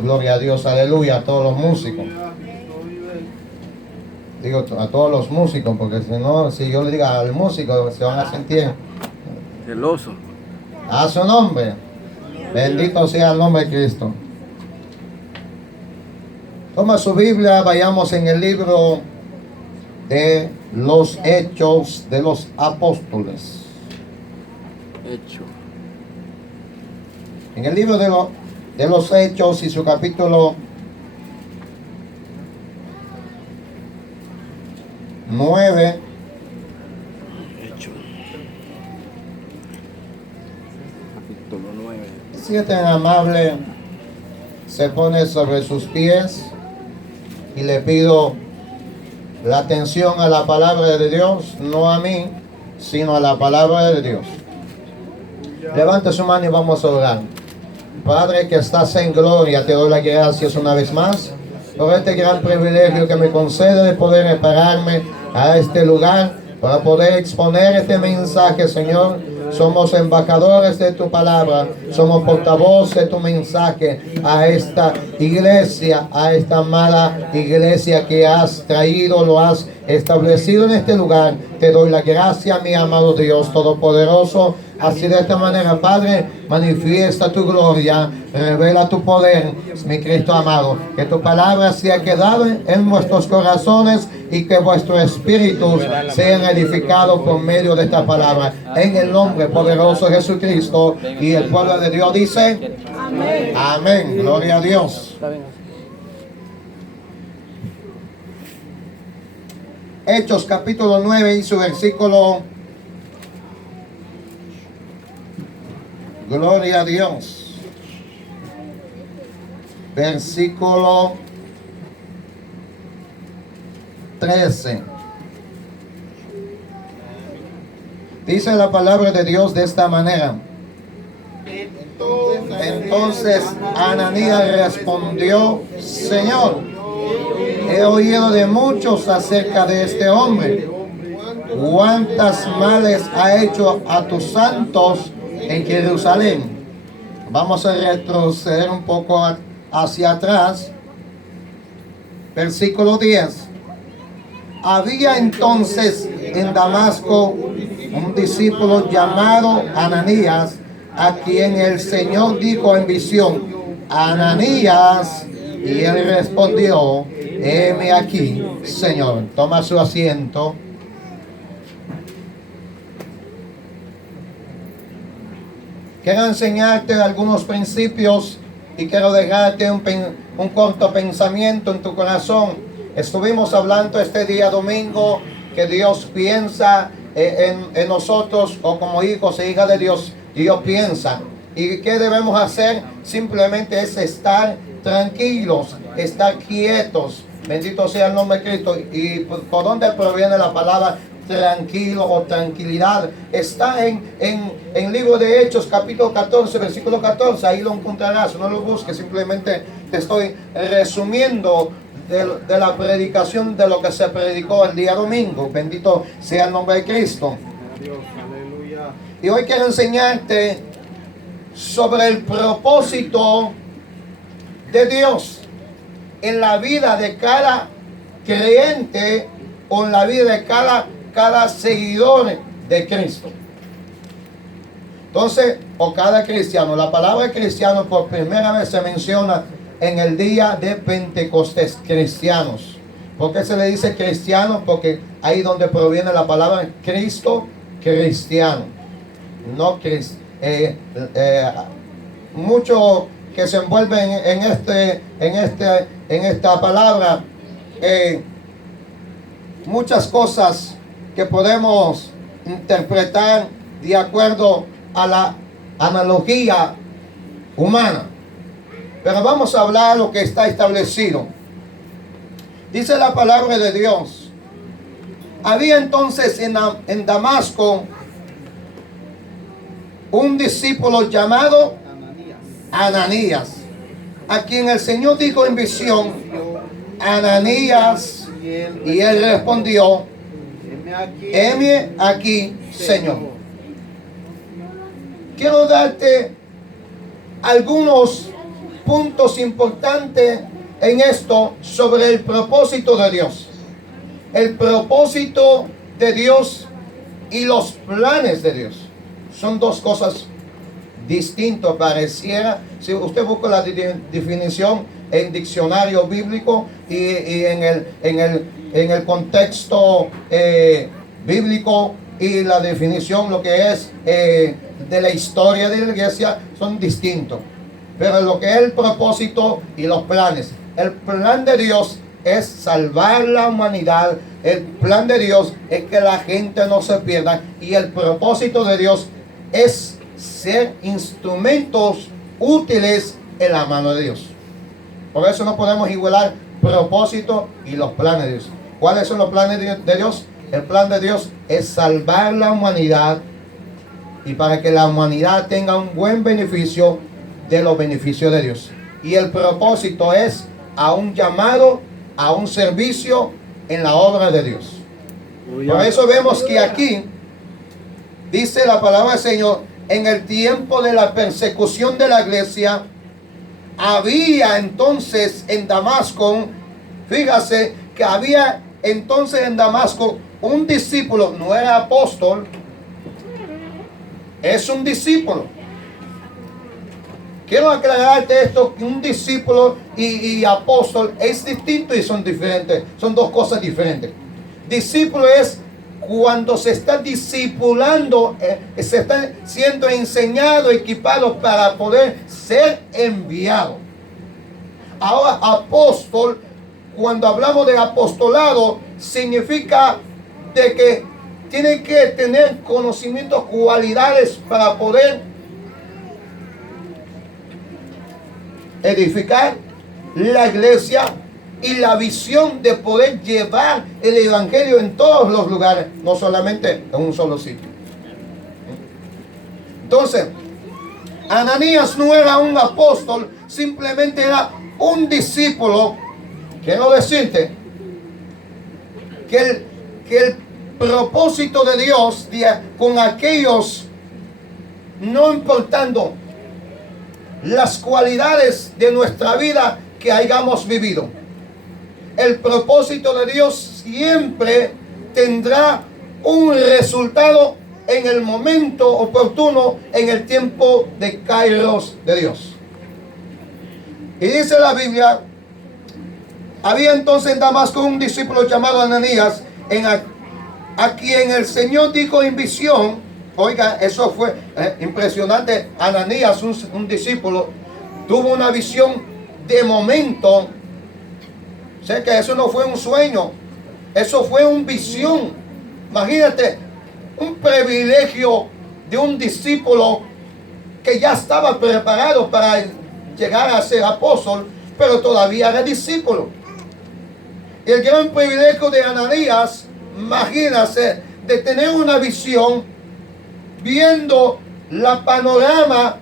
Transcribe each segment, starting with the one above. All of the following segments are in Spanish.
Gloria a Dios, aleluya, a todos los músicos. Digo a todos los músicos, porque si no, si yo le digo al músico, se van a sentir celoso. A su nombre. Bendito sea el nombre de Cristo. Toma su Biblia, vayamos en el libro de los Hechos de los Apóstoles. Hecho. En el libro de los Hechos y su capítulo 9. Hecho. Capítulo 9. Si es tan amable, se pone sobre sus pies y le pido la atención a la palabra de Dios, no a mí, sino a la palabra de Dios. Levante su mano y vamos a orar. Padre que estás en gloria, te doy las gracias una vez más por este gran privilegio que me concede de poder repararme a este lugar para poder exponer este mensaje, Señor. Somos embajadores de tu palabra, somos portavoz de tu mensaje a esta iglesia, a esta amada iglesia que has traído, lo has establecido en este lugar. Te doy la gracia, mi amado Dios Todopoderoso. Así de esta manera, Padre, manifiesta tu gloria, revela tu poder, mi Cristo amado. Que tu palabra sea quedada en nuestros corazones y que vuestros espíritus sean edificados por medio de esta palabra. En el nombre poderoso de Jesucristo. Y el pueblo de Dios dice: amén. Amén. Gloria a Dios. Hechos capítulo 9 y su versículo. Gloria a Dios. Versículo 13. Dice la palabra de Dios de esta manera. Entonces Ananías respondió: Señor, he oído de muchos acerca de este hombre, cuántas males ha hecho a tus santos en Jerusalén. Vamos a retroceder un poco hacia atrás. Versículo 10. Había entonces en Damasco un discípulo llamado Ananías, a quien el Señor dijo en visión: Ananías. Y él respondió: heme aquí, Señor. Toma su asiento. Quiero enseñarte algunos principios y quiero dejarte un corto pensamiento en tu corazón. Estuvimos hablando este día domingo que Dios piensa en nosotros, o como hijos e hijas de Dios, Dios piensa. ¿Y qué debemos hacer? Simplemente es estar tranquilos, estar quietos. Bendito sea el nombre de Cristo. ¿Y por dónde proviene la palabra tranquilo o tranquilidad? Está en el libro de Hechos capítulo 14, versículo 14. Ahí lo encontrarás, no lo busques, simplemente te estoy resumiendo de la predicación de lo que se predicó el día domingo. Bendito sea el nombre de Cristo. Dios, aleluya. Y hoy quiero enseñarte sobre el propósito de Dios en la vida de cada creyente o en la vida de cada seguidor de Cristo. Entonces, o cada cristiano. La palabra cristiano por primera vez se menciona en el día de Pentecostés. Cristianos. ¿Por qué se le dice cristiano? Porque ahí donde proviene la palabra Cristo, cristiano. No cristiano. Mucho que se envuelven en esta palabra, muchas cosas que podemos interpretar de acuerdo a la analogía humana, pero vamos a hablar lo que está establecido. Dice la palabra de Dios: había entonces en Damasco un discípulo llamado Ananías, a quien el Señor dijo en visión: Ananías. Y él respondió: heme aquí, Señor. Quiero darte algunos puntos importantes en esto sobre el propósito de Dios. El propósito de Dios y los planes de Dios son dos cosas distintas. Pareciera, si usted busca la definición en diccionario bíblico y en el contexto bíblico y la definición, lo que es de la historia de la iglesia, son distintos. Pero lo que es el propósito y los planes, el plan de Dios es salvar la humanidad. El plan de Dios es que la gente no se pierda. Y el propósito de Dios es ser instrumentos útiles en la mano de Dios. Por eso no podemos igualar propósito y los planes de Dios. ¿Cuáles son los planes de Dios? El plan de Dios es salvar la humanidad y para que la humanidad tenga un buen beneficio de los beneficios de Dios. Y el propósito es a un llamado, a un servicio en la obra de Dios. Por eso vemos que aquí dice la palabra del Señor, en el tiempo de la persecución de la iglesia, había entonces en Damasco, fíjase que había entonces en Damasco un discípulo, no era apóstol, es un discípulo. Quiero aclararte esto, que un discípulo y apóstol es distinto y son diferentes, son dos cosas diferentes. Discípulo es cuando se está discipulando, se está siendo enseñado, equipado para poder ser enviado. Ahora, apóstol, cuando hablamos de apostolado, significa de que tiene que tener conocimientos, cualidades para poder edificar la iglesia y la visión de poder llevar el evangelio en todos los lugares, no solamente en un solo sitio. Entonces, Ananías no era un apóstol, simplemente era un discípulo. Quiero decirte que el propósito de Dios con aquellos, no importando las cualidades de nuestra vida que hayamos vivido, el propósito de Dios siempre tendrá un resultado en el momento oportuno, en el tiempo de Kairos de Dios. Y dice la Biblia, había entonces en Damasco un discípulo llamado Ananías, a quien el Señor dijo en visión. Oiga, eso fue impresionante. Ananías, un discípulo, tuvo una visión de momento. Sé que eso no fue un sueño, eso fue una visión. Imagínate, un privilegio de un discípulo que ya estaba preparado para llegar a ser apóstol, pero todavía era discípulo. Y el gran privilegio de Ananías, imagínate, de tener una visión, viendo la panorama,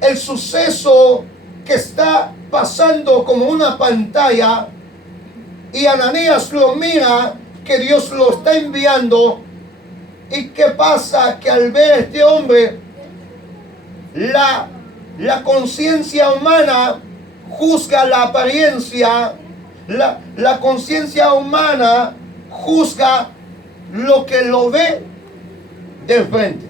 el suceso que está pasando como una pantalla, y Ananías lo mira, que Dios lo está enviando. ¿Y qué pasa? Que al ver a este hombre, la conciencia humana juzga la apariencia, la conciencia humana juzga lo que lo ve de frente.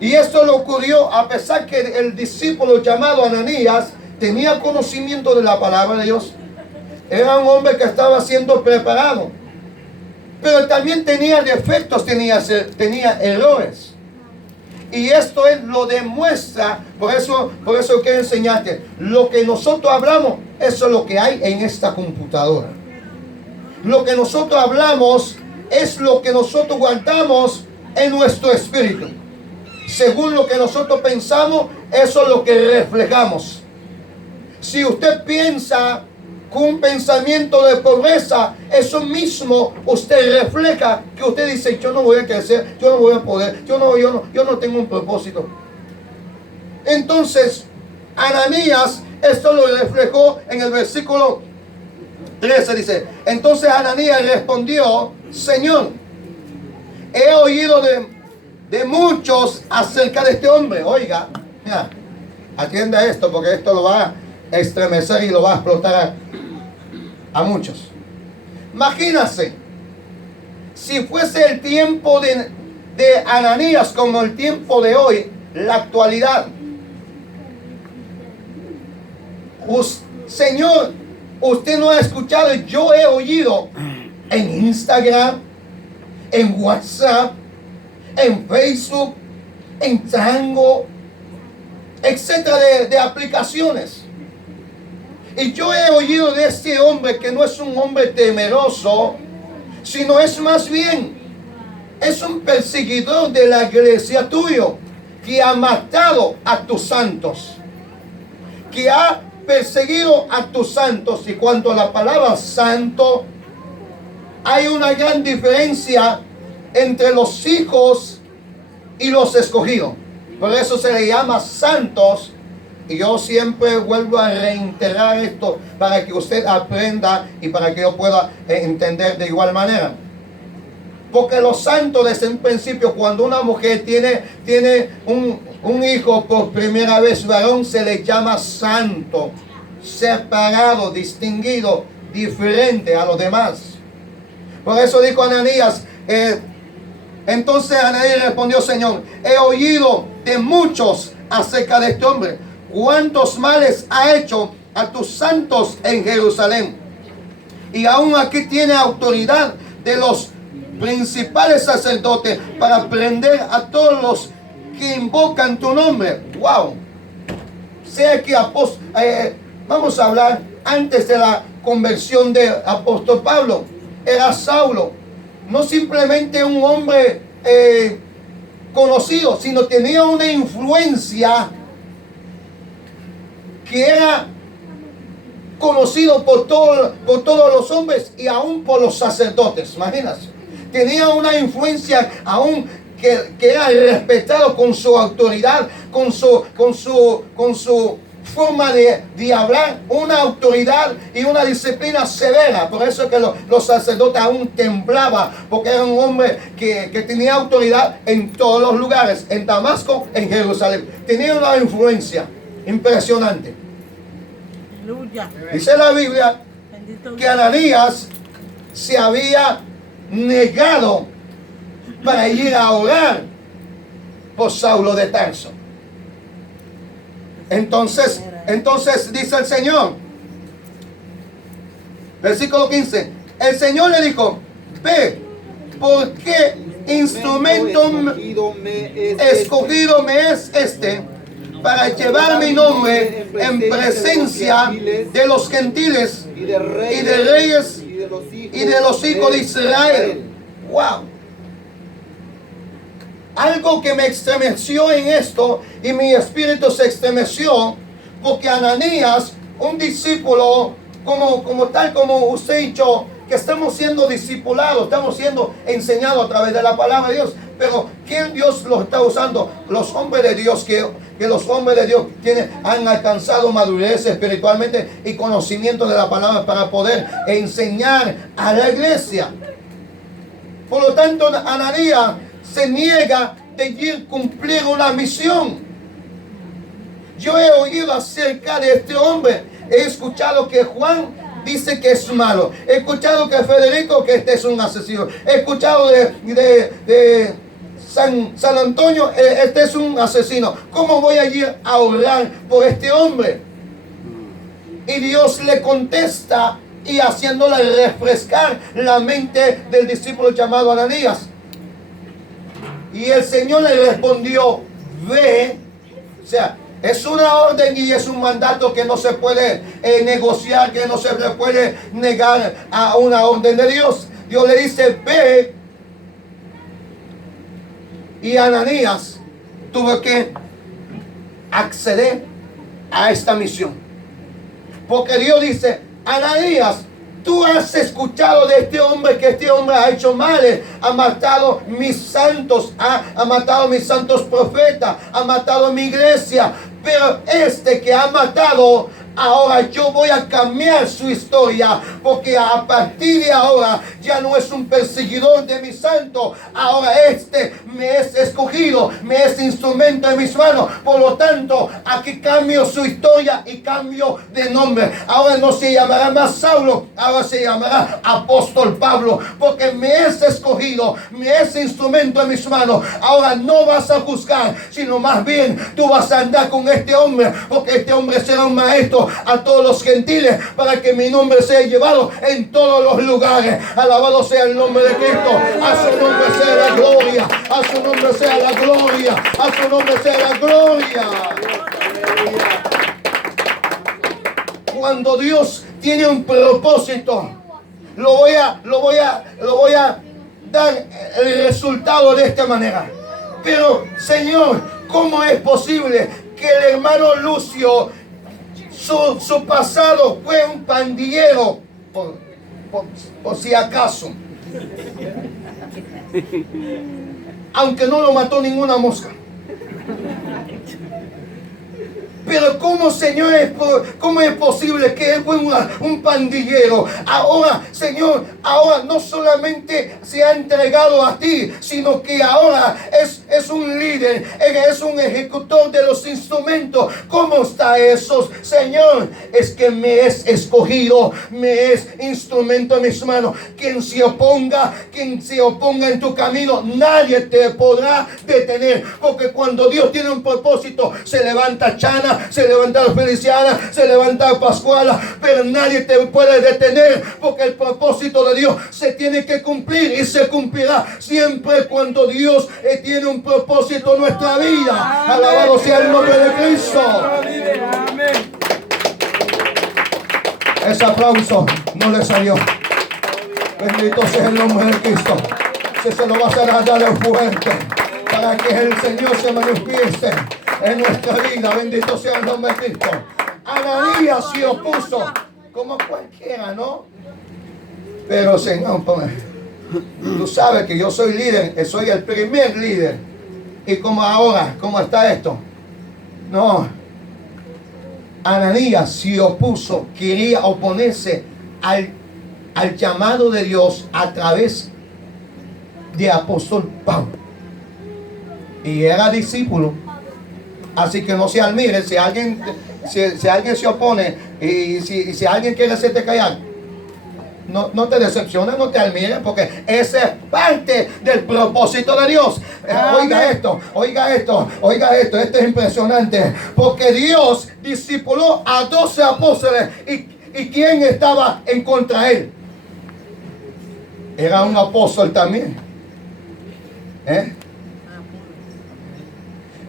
Y esto le ocurrió a pesar que el discípulo llamado Ananías tenía conocimiento de la palabra de Dios. Era un hombre que estaba siendo preparado, pero también tenía defectos, tenía errores. Y esto lo demuestra. Por eso quiero enseñarte. Lo que nosotros hablamos, eso es lo que hay en esta computadora. Lo que nosotros hablamos es lo que nosotros guardamos en nuestro espíritu. Según lo que nosotros pensamos, eso es lo que reflejamos. Si usted piensa con un pensamiento de pobreza, eso mismo usted refleja, que usted dice: yo no voy a crecer, yo no voy a poder, yo no tengo un propósito. Entonces, Ananías, esto lo reflejó en el versículo 13, dice: entonces Ananías respondió: Señor, he oído de muchos acerca de este hombre. Oiga, mira, Atienda esto, porque esto lo va a estremecer y lo va a explotar a muchos. Imagínense, si fuese el tiempo de Ananías como el tiempo de hoy, la actualidad. Señor, usted no ha escuchado, yo he oído en Instagram, en WhatsApp, en Facebook, en Tango, etcétera, de aplicaciones. Y yo he oído de este hombre que no es un hombre temeroso, sino es más bien, es un perseguidor de la iglesia tuyo, que ha matado a tus santos, que ha perseguido a tus santos. Y cuanto a la palabra santo, hay una gran diferencia entre los hijos y los escogidos. Por eso se le llama santos. Y yo siempre vuelvo a reiterar esto para que usted aprenda y para que yo pueda entender de igual manera. Porque los santos, desde un principio, cuando una mujer tiene un hijo por primera vez varón, se le llama santo, separado, distinguido, diferente a los demás. Por eso dijo Ananías, entonces Ananías respondió: Señor, he oído de muchos acerca de este hombre, cuántos males ha hecho a tus santos en Jerusalén. Y aún aquí tiene autoridad de los principales sacerdotes para prender a todos los que invocan tu nombre. Wow. Sea que vamos a hablar antes de la conversión de apóstol Pablo. Era Saulo, no simplemente un hombre conocido, sino tenía una influencia que era conocido por todos los hombres y aún por los sacerdotes. Imagínate, tenía una influencia aún que era respetado con su autoridad, con su forma de hablar, una autoridad y una disciplina severa. Por eso es que los sacerdotes aún temblaban, porque era un hombre que tenía autoridad en todos los lugares, en Damasco, en Jerusalén. Tenía una influencia impresionante. Aleluya. Dice la Biblia Bendito que Ananías se había negado para ir a orar por Saulo de Tarso. Entonces dice el Señor, versículo 15, el Señor le dijo: ve, porque instrumento escogido me es este, para llevar mi nombre en presencia de los gentiles y de reyes y de los hijos de Israel. Wow. Algo que me estremeció en esto, y mi espíritu se estremeció, porque Ananías, un discípulo, como usted y yo, que estamos siendo discipulados, estamos siendo enseñados a través de la palabra de Dios. Pero ¿quién Dios los está usando? Los hombres de Dios, que los hombres de Dios han alcanzado madurez espiritualmente y conocimiento de la palabra para poder enseñar a la iglesia. Por lo tanto, Ananías se niega de ir cumplir una misión. Yo he oído acerca de este hombre. He escuchado que Juan dice que es malo. He escuchado que Federico, que este es un asesino. He escuchado de San Antonio, este es un asesino. ¿Cómo voy a ir a orar por este hombre? Y Dios le contesta, y haciéndole refrescar la mente del discípulo llamado Ananías. Y el Señor le respondió: ve. O sea, es una orden y es un mandato que no se puede negociar, que no se le puede negar a una orden de Dios. Dios le dice: ve. Y Ananías tuvo que acceder a esta misión. Porque Dios dice: Ananías, tú has escuchado de este hombre, que este hombre ha hecho males, ha matado mis santos, ha matado mis santos profetas, ha matado mi iglesia. Pero este que ha matado ahora yo voy a cambiar su historia, porque a partir de ahora ya no es un perseguidor de mi santo, ahora me es escogido, me es instrumento en mis manos. Por lo tanto, aquí cambio su historia y cambio de nombre. Ahora no se llamará más Saulo, ahora se llamará apóstol Pablo, porque me es escogido, me es instrumento en mis manos. Ahora no vas a juzgar, sino más bien tú vas a andar con este hombre, porque este hombre será un maestro a todos los gentiles, para que mi nombre sea llevado en todos los lugares. Alabado sea el nombre de Cristo. A su nombre sea la gloria, a su nombre sea la gloria, a su nombre sea la gloria. Cuando Dios tiene un propósito, lo voy a dar el resultado de esta manera. Pero, Señor, ¿cómo es posible que el hermano Lucio, su pasado fue un pandillero, por si acaso, aunque no lo mató ninguna mosca? Pero ¿cómo, Señor, cómo es posible que él fue un pandillero? Ahora, Señor, ahora no solamente se ha entregado a ti, sino que ahora es un líder, es un ejecutor de los instrumentos. ¿Cómo está eso, Señor? Es que me es escogido, me es instrumento en mis manos. Quien se oponga en tu camino, nadie te podrá detener. Porque cuando Dios tiene un propósito, se levanta Chana, se levanta Feliciana, se levanta Pascuala, pero nadie te puede detener, porque el propósito de Dios se tiene que cumplir y se cumplirá siempre cuando Dios tiene un propósito en nuestra vida. Alabado sea el nombre de Cristo. Ese aplauso no le salió. Bendito sea el nombre de Cristo. Se lo vas a dar fuerte, para que el Señor se manifieste en nuestra vida. Bendito sea el nombre de Cristo. Ananías se opuso como cualquiera, ¿no? Pero, Señor, tú sabes que yo soy líder, soy el primer líder. Y como ahora, ¿cómo está esto? No. Ananías se opuso, quería oponerse al llamado de Dios a través de apóstol Pablo. Y era discípulo. Así que no se admire si alguien se opone, y si alguien quiere hacerte callar. No te decepciones, no te admires, porque esa es parte del propósito de Dios. Oiga esto, esto es impresionante, porque Dios discipuló a 12 apóstoles, y ¿quién estaba en contra de él? Era un apóstol también.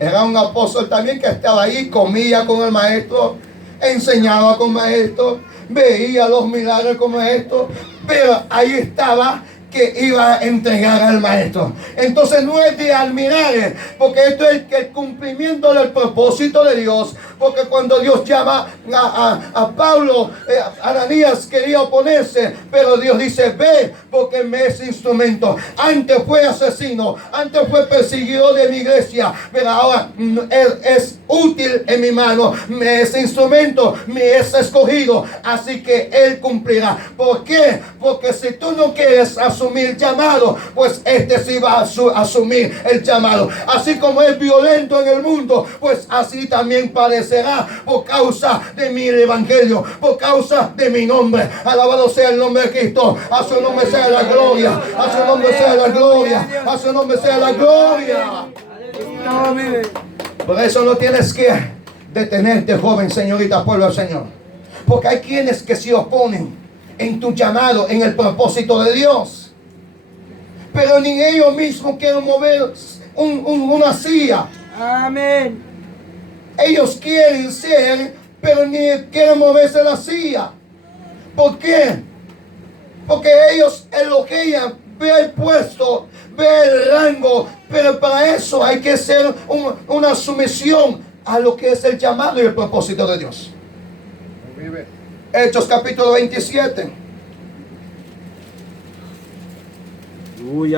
Era un apóstol también que estaba ahí, comía con el maestro, enseñaba con el maestro, veía los milagros con el maestro, pero ahí estaba que iba a entregar al maestro. Entonces no es de admirar, porque esto es el cumplimiento del propósito de Dios. Porque cuando Dios llama a Pablo, Ananías quería oponerse, pero Dios dice: ve, porque me es instrumento. Antes fue asesino, antes fue perseguidor de mi iglesia, pero ahora es útil en mi mano, me es instrumento, me es escogido. Así que Él cumplirá. ¿Por qué? Porque si tú no quieres asumir el llamado, pues este sí va a asumir el llamado. Así como es violento en el mundo, pues así también padecerá por causa de mi evangelio, por causa de mi nombre. Alabado sea el nombre de Cristo. A su nombre sea la gloria, a su nombre sea la gloria, a su nombre sea la gloria. Por eso no tienes que detenerte, joven, señorita, pueblo del Señor, porque hay quienes que se oponen en tu llamado, en el propósito de Dios, pero ni ellos mismos quieren mover una silla. Amén. Ellos quieren ser, pero ni quieren moverse la silla. ¿Por qué? Porque ellos elogian, ve el puesto, ve el rango, pero para eso hay que hacer una sumisión a lo que es el llamado y el propósito de Dios. Hechos capítulo 27.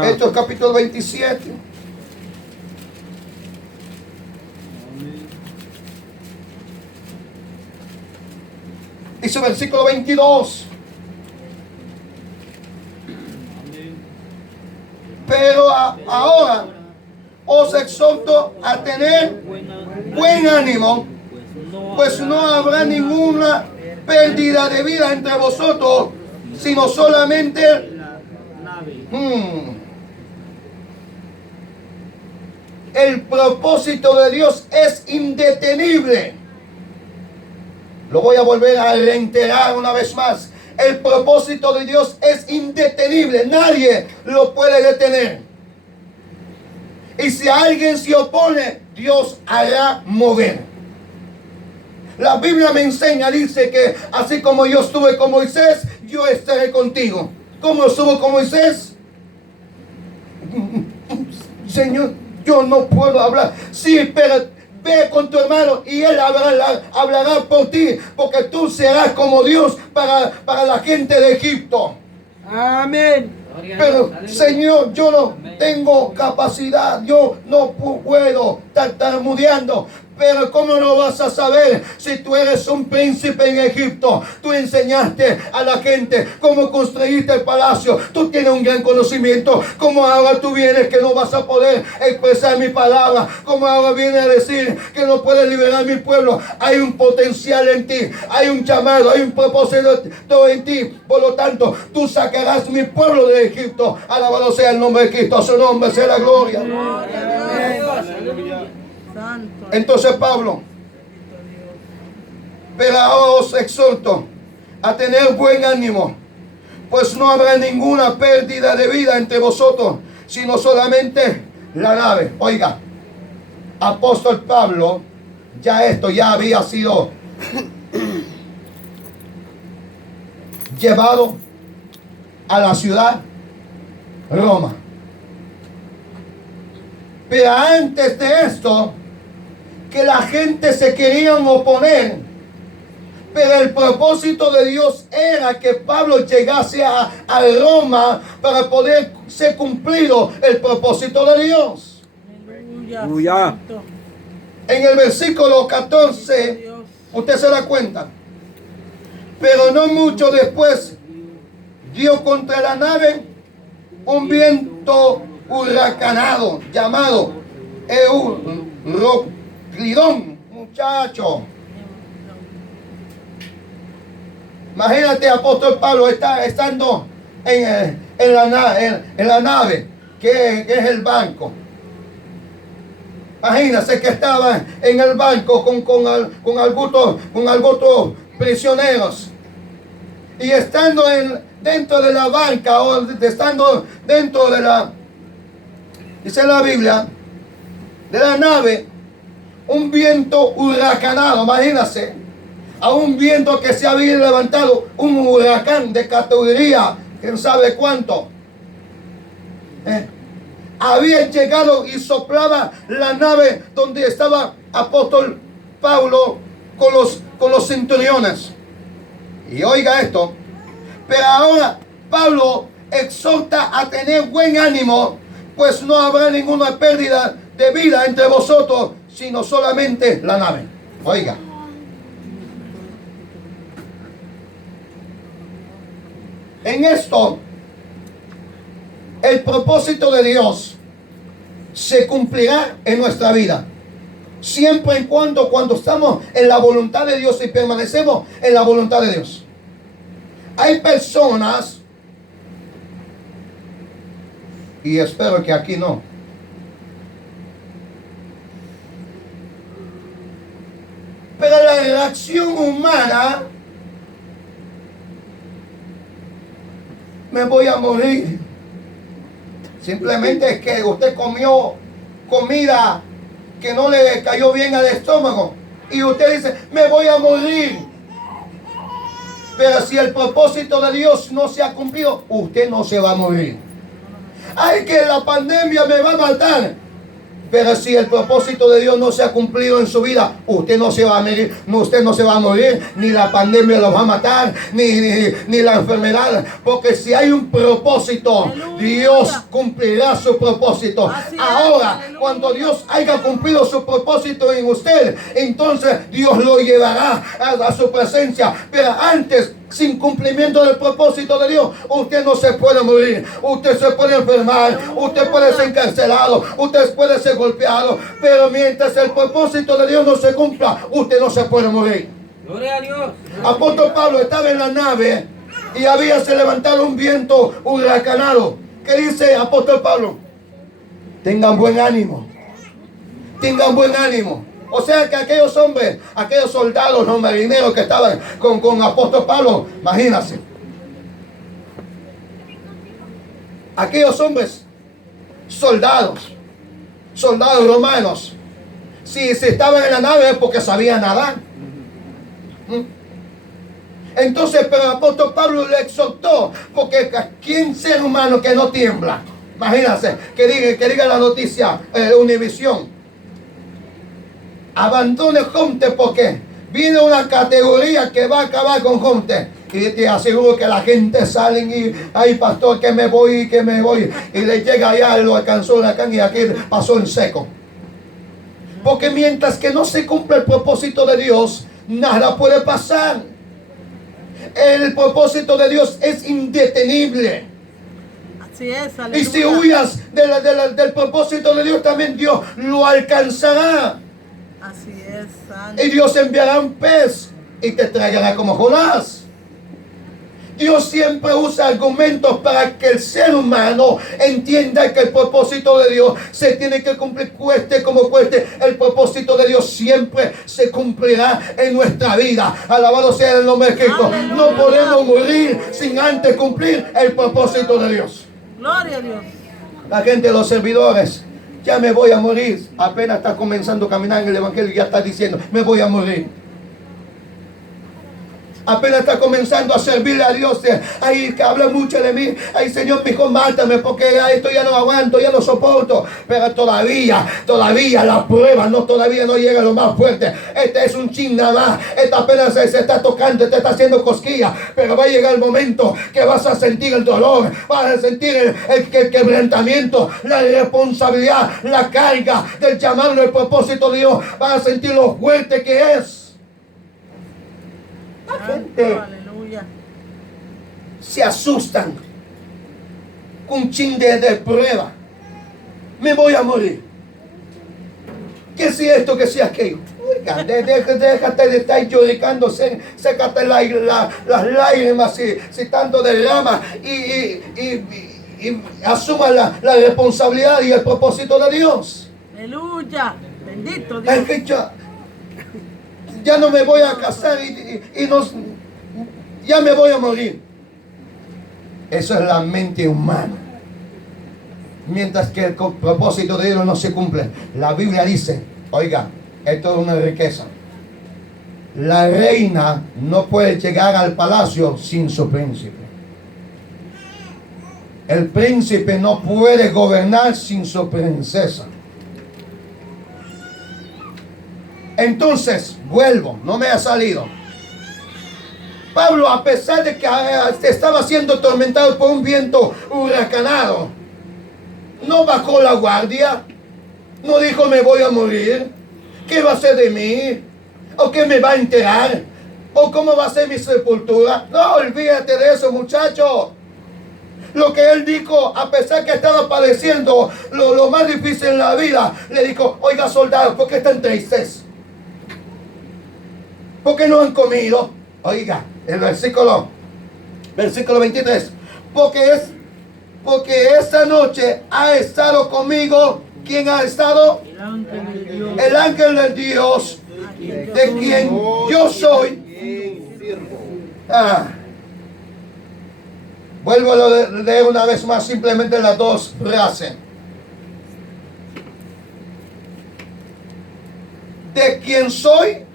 Hechos capítulo 27. Dice el versículo 22. Pero ahora os exhorto a tener buen ánimo, pues no habrá ninguna pérdida de vida entre vosotros, sino solamente el propósito de Dios es indetenible. Lo voy a volver a reiterar una vez más. El propósito de Dios es indetenible. Nadie lo puede detener. Y si alguien se opone, Dios hará mover. La Biblia me enseña, dice que así como yo estuve con Moisés, yo estaré contigo. ¿Cómo estuvo con Moisés? Señor, yo no puedo hablar. Sí, pero ve con tu hermano y él hablará por ti, porque tú serás como Dios para la gente de Egipto. Amén. Pero Señor, yo no tengo capacidad, yo no puedo tartamudeando. Pero ¿cómo no vas a saber si tú eres un príncipe en Egipto? Tú enseñaste a la gente cómo construiste el palacio. Tú tienes un gran conocimiento. ¿Cómo ahora tú vienes que no vas a poder expresar mi palabra? ¿Cómo ahora vienes a decir que no puedes liberar mi pueblo? Hay un potencial en ti. Hay un llamado, hay un propósito en ti. Por lo tanto, tú sacarás mi pueblo de Egipto. Alabado sea el nombre de Cristo. A su nombre sea la gloria. Santo. Entonces Pablo, pero ahora os exhorto a tener buen ánimo, pues no habrá ninguna pérdida de vida entre vosotros, sino solamente la nave. Oiga, apóstol Pablo, esto ya había sido llevado a la ciudad Roma. Pero antes de esto, que la gente se querían oponer, pero el propósito de Dios era que Pablo llegase a Roma para poder ser cumplido el propósito de Dios. Aleluya. Santo. En el versículo 14, Dios. usted se da cuenta. Pero no mucho después dio contra la nave un viento huracanado llamado Euroclidón, muchacho. Imagínate, apóstol Pablo estando en la nave, que es el barco. Imagínate que estaba en el barco con algunos prisioneros. Y estando dentro de la barca, o estando dentro de dice la Biblia, de la nave, un viento huracanado, imagínate, a un viento que se había levantado, un huracán de categoría, quién sabe cuánto. Había llegado y soplaba la nave donde estaba apóstol Pablo con los centuriones. Y oiga esto, pero ahora Pablo exhorta a tener buen ánimo, pues no habrá ninguna pérdida de vida entre vosotros, sino solamente la nave. Oiga. En esto, el propósito de Dios se cumplirá en nuestra vida. Siempre y cuando estamos en la voluntad de Dios y permanecemos en la voluntad de Dios. Hay personas, y espero que aquí no, pero la reacción humana, me voy a morir. Simplemente es que usted comió comida que no le cayó bien al estómago y usted dice, me voy a morir. Pero si el propósito de Dios no se ha cumplido, usted no se va a morir. Ay, que la pandemia me va a matar. Pero si el propósito de Dios no se ha cumplido en su vida, usted no se va a morir, usted no se va a morir, ni la pandemia lo va a matar, ni la enfermedad. Porque si hay un propósito, Aleluya. Dios cumplirá su propósito. Así es, Ahora, aleluya. cuando Dios haya cumplido su propósito en usted, entonces Dios lo llevará a su presencia. Pero antes, sin cumplimiento del propósito de Dios, usted no se puede morir, usted se puede enfermar, usted puede ser encarcelado, usted puede ser golpeado, pero mientras el propósito de Dios no se cumpla, usted no se puede morir. Gloria a Dios. Apóstol Pablo estaba en la nave y habíase levantado un viento huracanado. ¿Qué dice Apóstol Pablo? Tengan buen ánimo, tengan buen ánimo. O sea que aquellos hombres, aquellos soldados, los marineros que estaban con Apóstol Pablo, imagínense. Aquellos hombres, soldados romanos, si estaban en la nave es porque sabían nadar. Entonces, pero el apóstol Pablo le exhortó, porque ¿quién ser humano que no tiembla? Imagínense, que diga la noticia, Univisión. Abandone Jonte porque viene una categoría que va a acabar con Jonte. Y te aseguro que la gente sale y, ay pastor, que me voy. Y le llega allá, lo alcanzó el huracán y aquí pasó en seco. Porque mientras que no se cumple el propósito de Dios, nada puede pasar. El propósito de Dios es indetenible. Así es, aleluya. Y si huyas del propósito de Dios, también Dios lo alcanzará. Así es, santo. Y Dios enviará un pez y te traerá como Jonás. Dios siempre usa argumentos para que el ser humano entienda que el propósito de Dios se tiene que cumplir, cueste como cueste. El propósito de Dios siempre se cumplirá en nuestra vida. Alabado sea el nombre de Cristo. Aleluya. No podemos morir sin antes cumplir el propósito de Dios. Gloria a Dios. La gente, los servidores, ya me voy a morir. Apenas está comenzando a caminar en el evangelio y ya está diciendo, me voy a morir. Apenas está comenzando a servirle a Dios. Ay, que habla mucho de mí. Ay, Señor, mi hijo, mátame porque esto ya no aguanto, ya no soporto. Pero todavía la prueba todavía no llega a lo más fuerte. Este es un chin nada más. Esta apenas se está tocando, te está haciendo cosquillas. Pero va a llegar el momento que vas a sentir el dolor, vas a sentir el quebrantamiento, la responsabilidad, la carga del llamado del propósito de Dios. Vas a sentir lo fuerte que es. La gente Aleluya. se asustan con un chin de prueba. Me voy a morir. ¿Qué si esto, qué si aquello? Oiga, déjate de estar lloricando, sécate las lágrimas si tanto derrama y asuma la responsabilidad y el propósito de Dios. Aleluya. Bendito Dios. Es que ya no me voy a casar ya me voy a morir. Eso es la mente humana. Mientras que el propósito de Dios no se cumple. La Biblia dice, oiga, esto es una riqueza. La reina no puede llegar al palacio sin su príncipe. El príncipe no puede gobernar sin su princesa. Entonces, vuelvo, no me ha salido. Pablo, a pesar de que estaba siendo atormentado por un viento huracanado, no bajó la guardia, no dijo me voy a morir, ¿qué va a ser de mí? ¿O qué me va a enterar? ¿O cómo va a ser mi sepultura? No, olvídate de eso, muchacho. Lo que él dijo, a pesar que estaba padeciendo lo más difícil en la vida, le dijo, oiga soldados, ¿por qué están tristes? ¿Por qué no han comido? Oiga, el versículo 23. Porque esta noche ha estado conmigo. ¿Quién ha estado? El ángel de Dios. El ángel de Dios, de quien yo soy. Vuelvo a leer una vez más simplemente las dos frases. De quien soy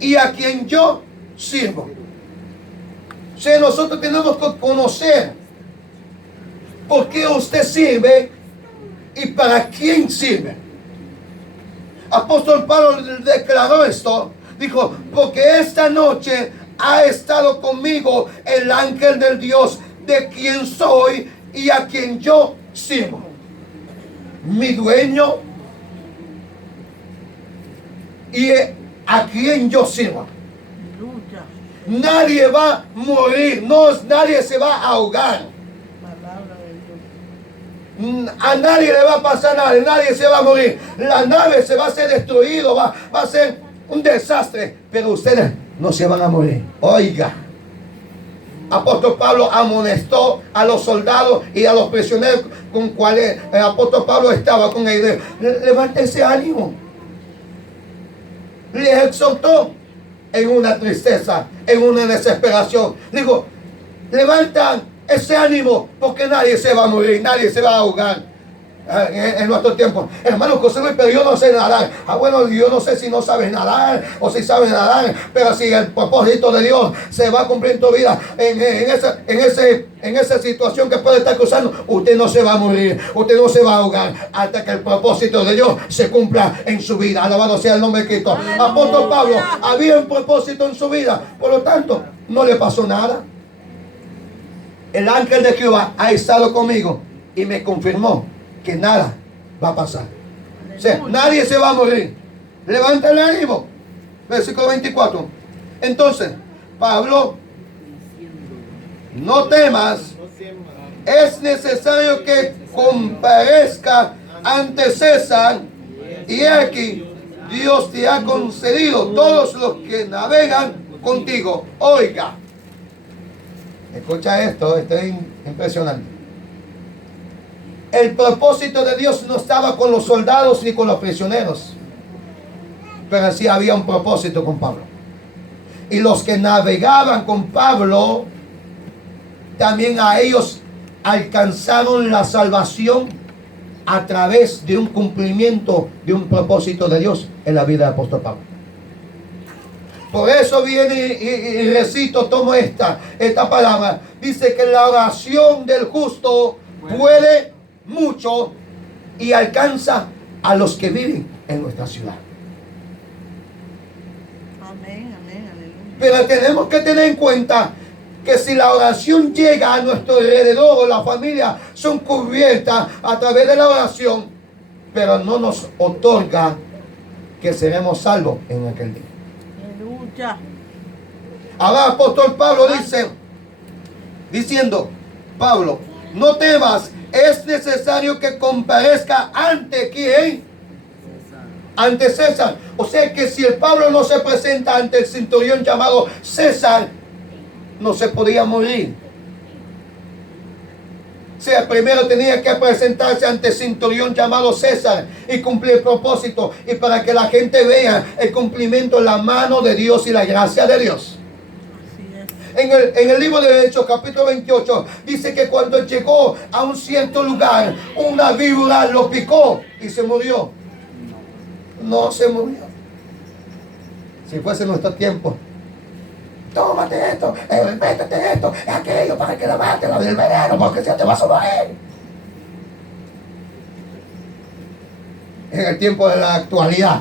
y a quien yo sirvo. O sea, nosotros tenemos que conocer por qué usted sirve ¿Y para quién sirve? Apóstol Pablo declaró esto. Dijo, porque esta noche ha estado conmigo el ángel del Dios, de quien soy y a quien yo sirvo. Mi dueño y a quien yo sirvo. Aleluya. Nadie va a morir, nadie se va a ahogar. Palabra de Dios. A nadie le va a pasar nada, nadie se va a morir. La nave se va a ser destruido, va a ser un desastre, pero ustedes no se van a morir. Oiga, apóstol Pablo amonestó a los soldados y a los prisioneros con cuales el apóstol Pablo estaba con ellos. Levántense ánimo. Les exhortó en una tristeza, en una desesperación. Digo, levantan ese ánimo, porque nadie se va a morir, nadie se va a ahogar en nuestro tiempo. Hermano José Luis, pero yo no sé nadar. Bueno, yo no sé si no sabes nadar o si sabes nadar, pero si el propósito de Dios se va a cumplir en tu vida, en esa situación que puede estar cruzando, usted no se va a morir, usted no se va a ahogar hasta que el propósito de Dios se cumpla en su vida. Alabado sea el nombre de Cristo. Apóstol Pablo, había un propósito en su vida, por lo tanto, no le pasó nada. El ángel de Jehová ha estado conmigo y me confirmó que nada va a pasar. O sea, nadie se va a morir. Levanta el ánimo. Versículo 24. Entonces, Pablo, no temas. Es necesario que comparezca ante César. Y aquí Dios te ha concedido todos los que navegan contigo. Oiga. Escucha esto es impresionante. El propósito de Dios no estaba con los soldados ni con los prisioneros, pero sí había un propósito con Pablo. Y los que navegaban con Pablo, también a ellos alcanzaron la salvación a través de un cumplimiento de un propósito de Dios en la vida del apóstol Pablo. Por eso viene y recito, tomo esta palabra. Dice que la oración del justo puede mucho y alcanza a los que viven en nuestra ciudad. Amén, amén, aleluya. Pero tenemos que tener en cuenta que si la oración llega a nuestro alrededor, la familia son cubiertas a través de la oración, pero no nos otorga que seremos salvos en aquel día. Aleluya. Ahora apóstol Pablo diciendo, Pablo, no temas, es necesario que comparezca ante ¿quién? Ante César. O sea que si el Pablo no se presenta ante el centurión llamado César, no se podía morir. O sea, primero tenía que presentarse ante el centurión llamado César y cumplir el propósito. Y para que la gente vea el cumplimiento en la mano de Dios y la gracia de Dios. Así es. En el libro de Hechos, capítulo 28, dice que cuando llegó a un cierto lugar, una víbora lo picó y se murió. No se murió. Si fuese nuestro tiempo, tómate esto, métete esto, aquello para que la mate, la del veneno, porque si te vas a morir. En el tiempo de la actualidad,